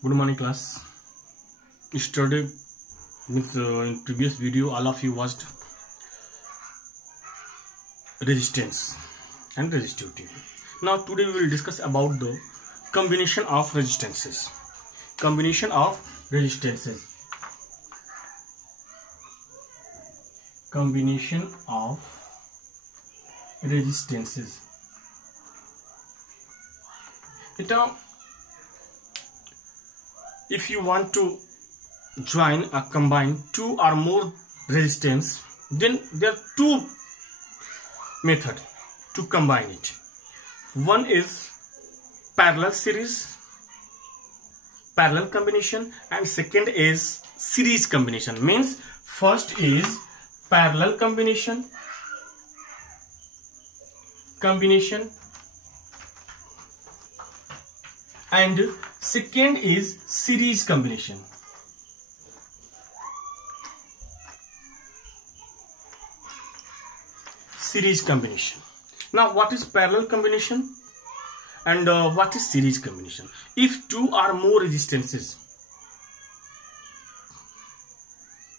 Good morning, class. Yesterday, in previous video, all of you watched resistance and resistivity. Now today we will discuss about the combination of resistances. Combination of resistances. Combination of resistances. Now, if you want to join or combine two or more resistance, then there are two methods to combine it. One is parallel combination, and second is series combination. Means first is parallel combination and second is series combination. Series combination. Now what is parallel combination and what is series combination? If two or more resistances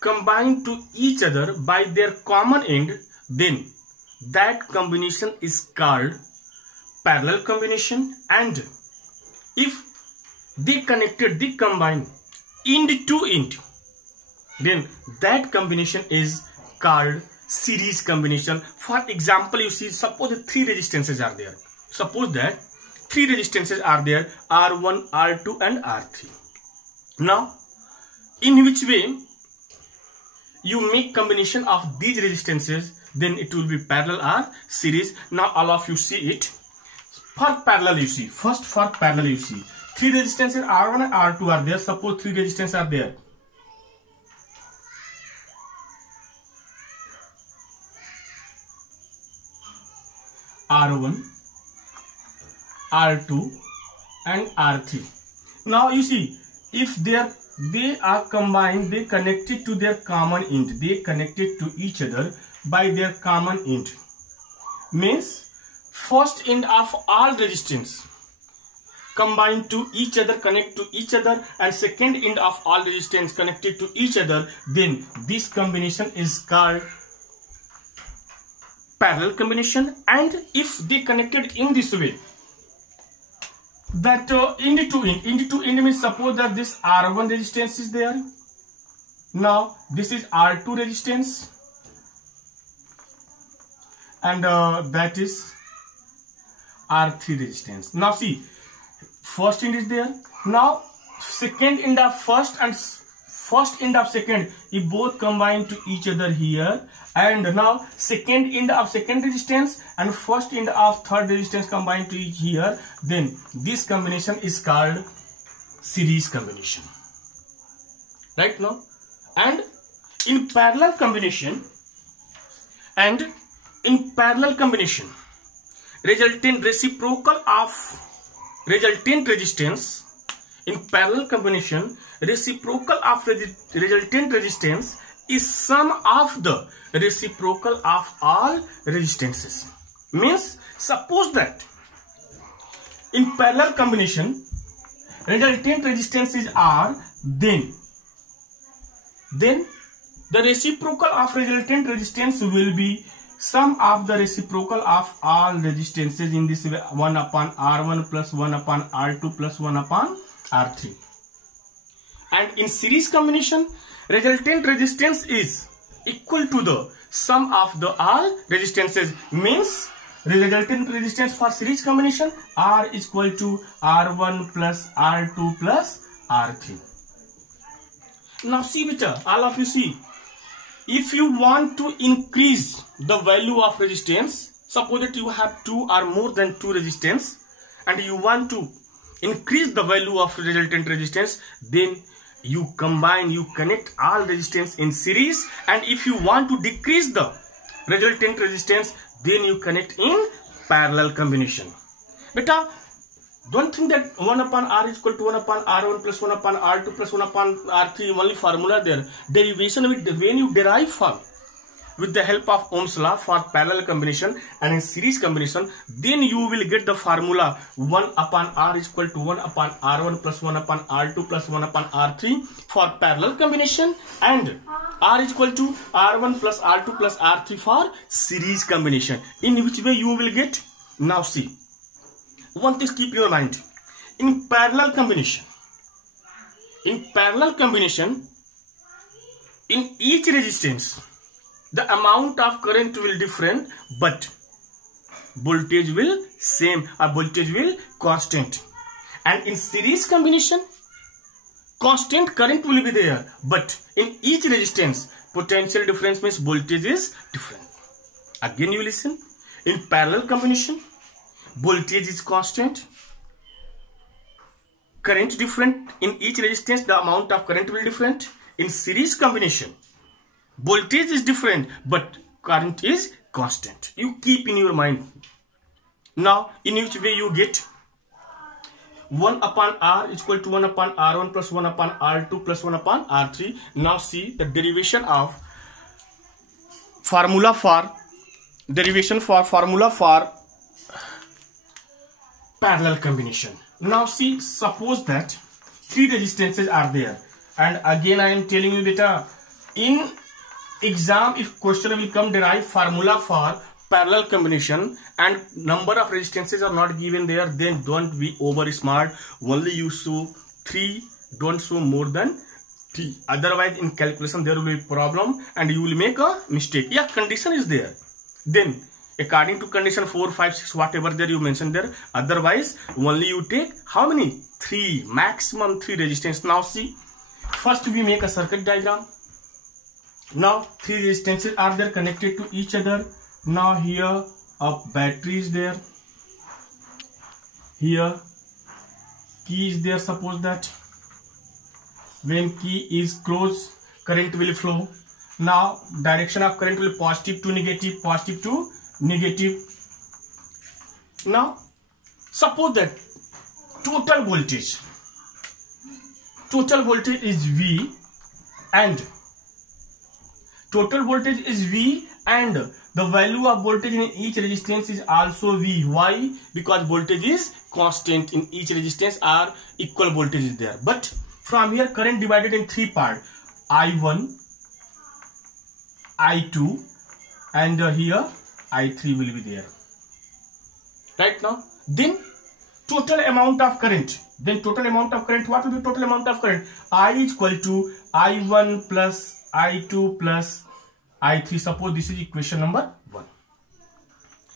combine to each other by their common end, then that combination is called parallel combination. And if they combine end to end, then that combination is called series combination. For example, you see, suppose three resistances are there. Suppose that three resistances are there, R1, R2 and R3. Now, in which way you make combination of these resistances, then it will be parallel or series. Now all of you see it. For parallel you see, first for parallel you see, three resistances R1 and R2 are there. Suppose three resistances are there. R1, R2 and R3. Now you see, if they are combined, they connected to their common end. They connected to each other by their common end. Means first end of all resistance combined to each other, connect to each other, and second end of all resistance connected to each other, then this combination is called parallel combination. And if they connected in this way, that end to end means, suppose that this R1 resistance is there. Now this is R2 resistance, and that is R3 resistance. Now see, first end is there. Now second end of first and first end of second, if both combine to each other here, and now second end of second resistance and first end of third resistance combined to each here, then this combination is called series combination. Right now, and in parallel combination resultant reciprocal of resultant resistance, in parallel combination reciprocal of resultant resistance is sum of the reciprocal of all resistances. Means suppose that in parallel combination resultant resistance is R, then the reciprocal of resultant resistance will be sum of the reciprocal of all resistances. In this way, 1 upon R1 plus 1 upon R2 plus 1 upon R3. And in series combination, resultant resistance is equal to the sum of the all resistances. Means resultant resistance for series combination, R is equal to R1 plus R2 plus R3. Now see beta, all of you see, if you want to increase the value of resistance, suppose that you have two or more than two resistance and you want to increase the value of resultant resistance, then you connect all resistance in series. And if you want to decrease the resultant resistance, then you connect in parallel combination. Beta, don't think that 1 upon R is equal to 1 upon R1 plus 1 upon R2 plus 1 upon R3 only formula there. Derivation with when you derive from with the help of Ohm's law for parallel combination and in series combination, then you will get the formula 1 upon R is equal to 1 upon R1 plus 1 upon R2 plus 1 upon R3 for parallel combination, and R is equal to R1 plus R2 plus R3 for series combination. In which way you will get? Now see, one thing keep your mind. In parallel combination, in each resistance, the amount of current will different, but voltage will same, or voltage will constant. And in series combination, constant current will be there, but in each resistance, potential difference means voltage is different. Again you listen. In parallel combination, voltage is constant, current different. In each resistance, the amount of current will be different. In series combination, voltage is different, but current is constant. You keep in your mind. Now, in which way you get 1 upon R is equal to 1 upon R1 plus 1 upon R2 plus 1 upon R3. Now see the derivation for formula for parallel combination. Now see, suppose that 3 resistances are there, and again I am telling you beta, in exam if question will come derive formula for parallel combination and number of resistances are not given there, then don't be over smart. Only you show 3, don't show more than 3. Otherwise in calculation there will be a problem and you will make a mistake. Yeah, condition is there. Then according to condition 4, 5, 6, whatever there you mentioned there. Otherwise only you take how many? 3, maximum 3 resistance. Now see, first we make a circuit diagram. Now 3 resistances are there connected to each other. Now here a battery is there, here key is there. Suppose that when key is closed, current will flow. Now direction of current will positive to negative, positive to negative. Now suppose that total voltage is V, and total voltage is V, and the value of voltage in each resistance is also V. Why? Because voltage is constant in each resistance, or equal voltage is there. But from here current divided in 3 parts, I1, I2, and here I3 will be there. Right now, then total amount of current. What will be total amount of current? I is equal to I1 plus I2 plus I3. Suppose this is equation number 1.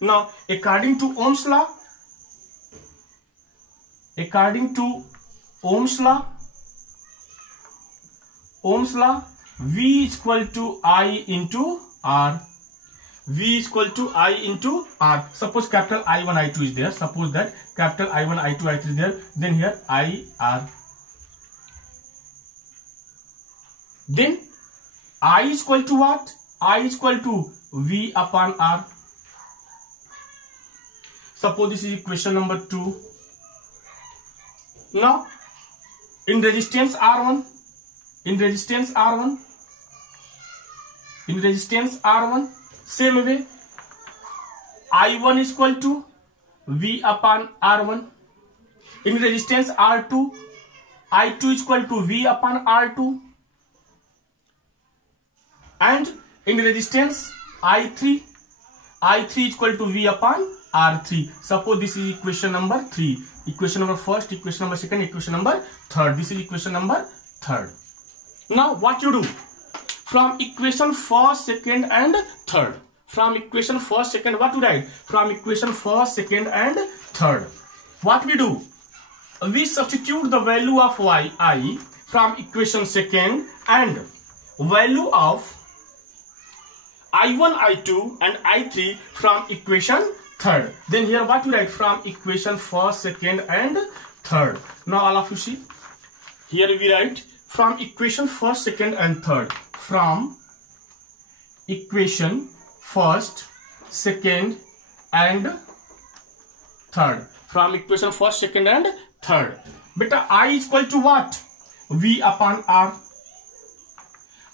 Now according to Ohm's law, V is equal to I into R. Suppose capital I1, I2 is there. Suppose that capital I1, I2, I3 is there. Then here IR. Then I is equal to what? I is equal to V upon R. Suppose this is equation number 2. Now in resistance R1, same way I1 is equal to V upon R1. In resistance R2, I2 is equal to V upon R2. And in resistance I3 is equal to V upon R3. Suppose this is equation number 3. Equation number 1st, equation number 2nd, equation number 3rd. This is equation number 3rd. Now what you do? From equation 1st, 2nd and 3rd. From equation 1st, 2nd, what to write? From equation 1st, 2nd and 3rd. What we do? We substitute the value of I from equation 2nd and value of I1, I2 and I3 from equation 3rd. Then here what we write? From equation 1st, 2nd and 3rd. Now all of you see. Here we write from equation 1st, 2nd and 3rd. From equation 1st, 2nd and 3rd. From equation 1st, 2nd and 3rd. Beta I is equal to what? V upon R.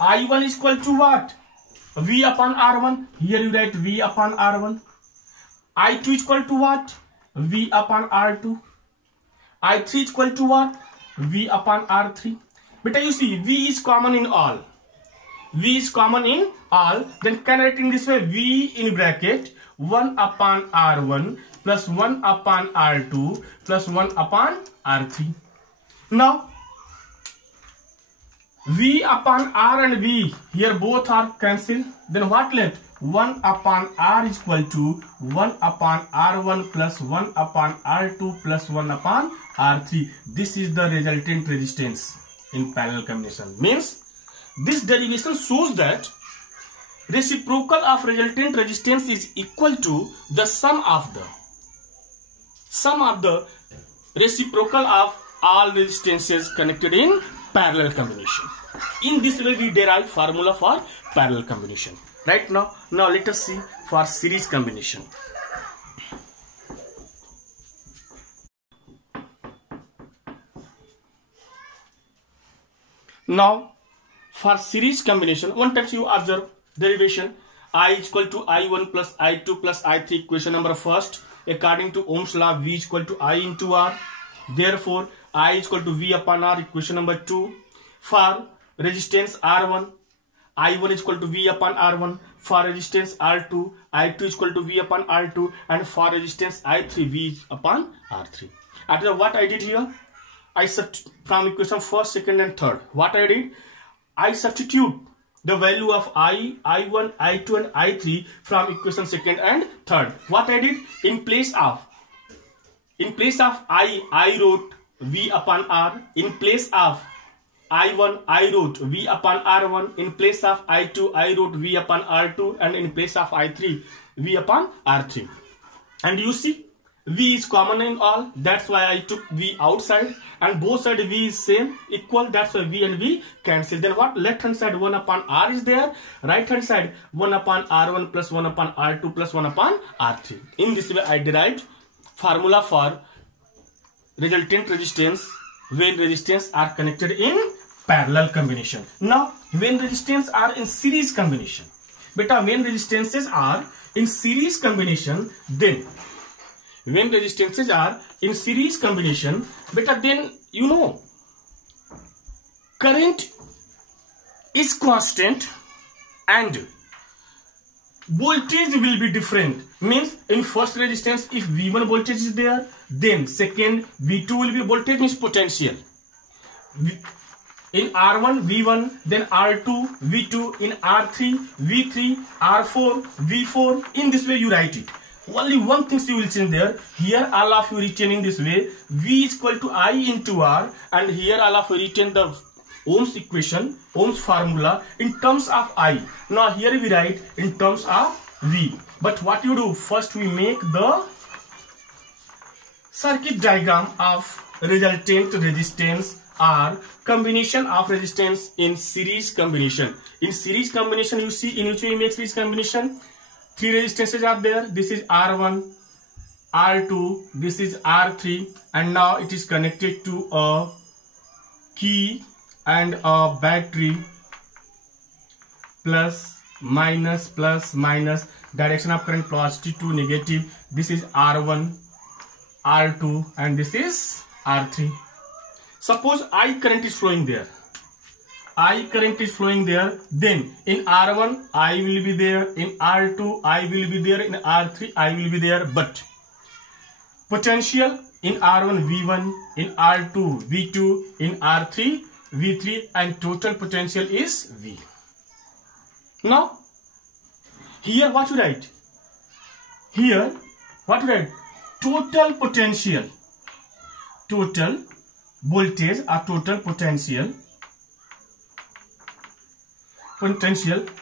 I1 is equal to what? V upon R1. Here you write V upon R1. I2 is equal to what? V upon R2. I3 is equal to what? V upon R3. But you see, V is common in all. V is common in all. Then can I write in this way? V in bracket 1 upon R1 plus 1 upon R2 plus 1 upon R3. Now, V upon R and V, here both are cancelled. Then what left? 1 upon R is equal to 1 upon R1 plus 1 upon R2 plus 1 upon R3. This is the resultant resistance in parallel combination. Means this derivation shows that reciprocal of resultant resistance is equal to the sum of the reciprocal of all resistances connected in parallel combination. In this way we derive formula for parallel combination. Right now let us see for series combination. Now for series combination, one time you observe derivation. I is equal to I1 plus I2 plus I3, equation number first. According to Ohm's law, V is equal to I into R. Therefore, I is equal to V upon R, equation number 2. For resistance R1, I1 is equal to V upon R1. For resistance R2, I2 is equal to V upon R2. And for resistance I3, V is upon R3. After what I did here, I from equation first, second and third. What I did, I substitute the value of I, I1, I2 and I3 from equation second and third. What I did, in place of I wrote V upon R. In place of I1, I wrote V upon R1. In place of I2, I wrote V upon R2. And in place of I3, V upon R3. And you see, V is common in all. That's why I took V outside. And both sides V is same, equal. That's why V and V cancel. Then what? Left hand side 1 upon R is there. Right hand side 1 upon R1 plus 1 upon R2 plus 1 upon R3. In this way I derived formula for resultant resistance when resistance are connected in parallel combination. Now when resistance are in series combination, beta, when resistances are in series combination, then when resistances are in series combination, beta, then you know current is constant and voltage will be different. Means in first resistance, if V1 voltage is there, then second V2 will be voltage, means potential. In R1 V1, then R2 V2, in R3 V3, R4 V4. In this way you write it. Only one thing you will change there. Here all of you retaining this way, V is equal to I into R, and here all of you retain the Ohm's equation, Ohm's formula in terms of I. Now here we write in terms of V. But what you do, first we make the circuit diagram of resultant resistance or combination of resistance in series combination. In series combination, you see in which way we make series combination. 3 resistances are there. This is R1, R2, this is R3, and now it is connected to a key and a battery, plus minus, direction of current positive to negative. This is R1, R2, and this is R3. Suppose I current is flowing there. I current is flowing there, then in R1 I will be there, in R2 I will be there, in R3 I will be there, but potential in R1 V1, in R2 V2, in R3 V3, and total potential is V. Now here what you write? Here what you write? Total potential, total voltage or total potential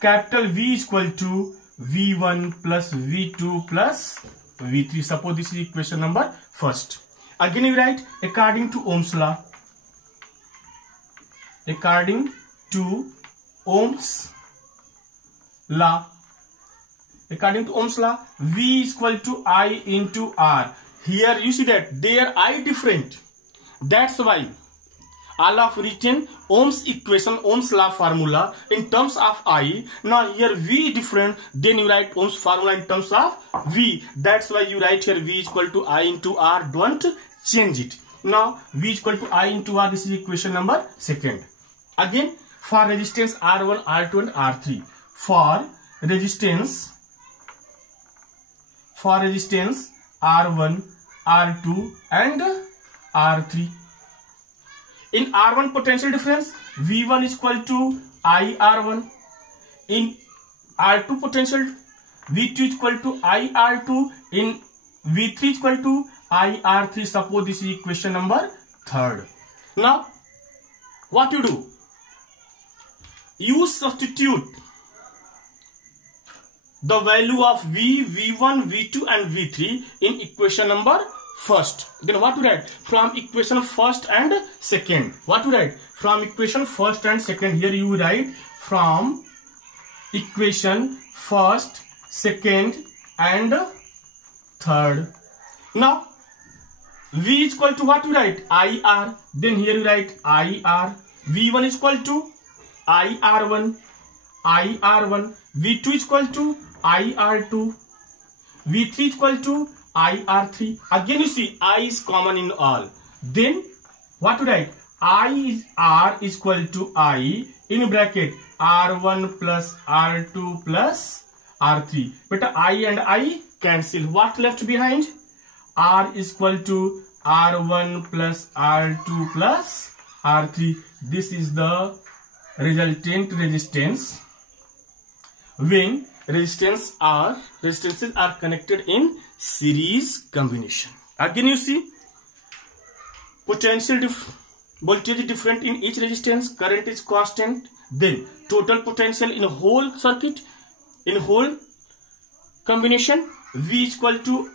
capital V is equal to V1 plus V2 plus V3. Suppose this is equation number first. Again we write according to Ohm's law. According to Ohm's law. According to Ohm's law, V is equal to I into R. Here you see that their I different. That's why all of written Ohm's equation, Ohm's law formula in terms of I. Now here V different, then you write Ohm's formula in terms of V. That's why you write here V is equal to I into R. Don't change it. Now V is equal to I into R. This is equation number 2. Again, for resistance R1, R2 and R3. For resistance R1, R2 and R3. In R1 potential difference, V1 is equal to IR1. In R2 potential, V2 is equal to IR2. In V3 is equal to IR3. Suppose this is equation number 3. Now, what you do? You substitute the value of V, V1, V2 and V3 in equation number 1. Then what to write? From equation 1 and 2. What to write? From equation 1 and 2. Here you write from equation 1, 2 and 3. Now V is equal to what you write? IR. Then here you write IR. V1 is equal to IR1. V2 is equal to IR2. V3 is equal to IR3. Again you see I is common in all. Then what to write? R is equal to I in bracket R1 plus R2 plus R3. But I and I cancel. What left behind? R is equal to R1 plus R2 plus R3. This is the resultant resistance when resistances are connected in series combination. Again you see potential voltage different in each resistance, current is constant, then total potential in a whole circuit, in whole combination, V is equal to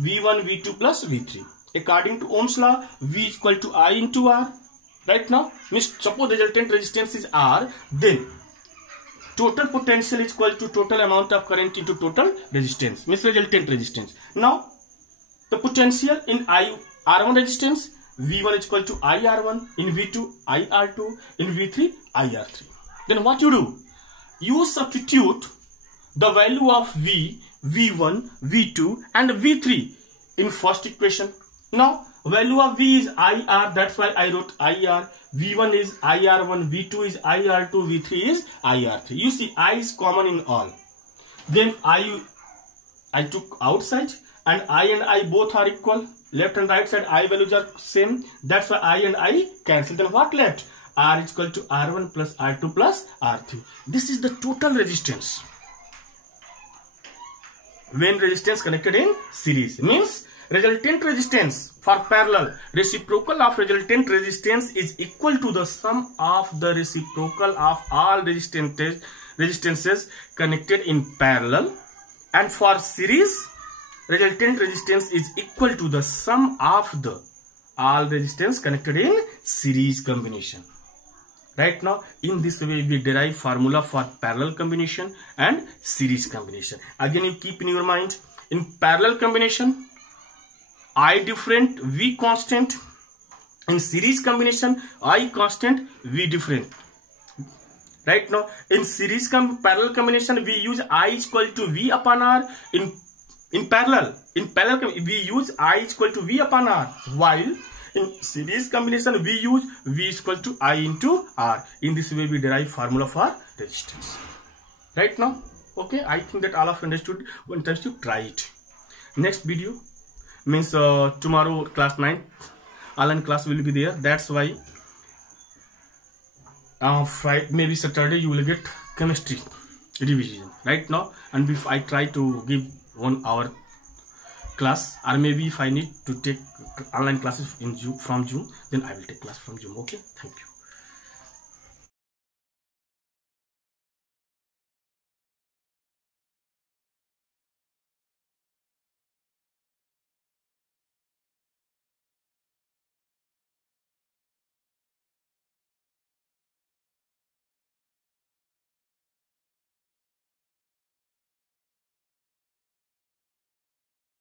V1, V2 plus V3. According to Ohm's law, V is equal to I into R. Right now, suppose resultant resistance is R, then total potential is equal to total amount of current into total resistance, means resultant resistance. Now, the potential in R1 resistance, V1 is equal to IR1, in V2, IR2, in V3, IR3. Then what you do? You substitute the value of V, V1, V2 and V3 in first equation. Now, value of V is IR, that's why I wrote IR. V1 is IR1, V2 is IR2, V3 is IR3. You see I is common in all. Then I took outside, and I both are equal. Left and right side I values are same. That's why I and I cancel. Then what left? R is equal to R1 plus R2 plus R3. This is the total resistance when resistance connected in series. Means resultant resistance for parallel, reciprocal of resultant resistance is equal to the sum of the reciprocal of all resistances connected in parallel, and for series resultant resistance is equal to the sum of the all resistance connected in series combination. Right now, in this way we derive formula for parallel combination and series combination. Again, you keep in your mind, in parallel combination I different, V constant. In series combination I constant, V different. Right now, in series parallel combination we use I is equal to V upon R. In parallel we use I is equal to V upon R, while in series combination we use V is equal to I into R. In this way we derive formula for resistance. Right now, okay, I think that all of you understood. One time you try it. Next video means tomorrow class 9 online class will be there. That's why Friday, maybe Saturday you will get chemistry revision right now, and if I try to give 1 hour class, or maybe if I need to take online classes in Zoom, from Zoom, then I will take class from Zoom. Okay, thank you.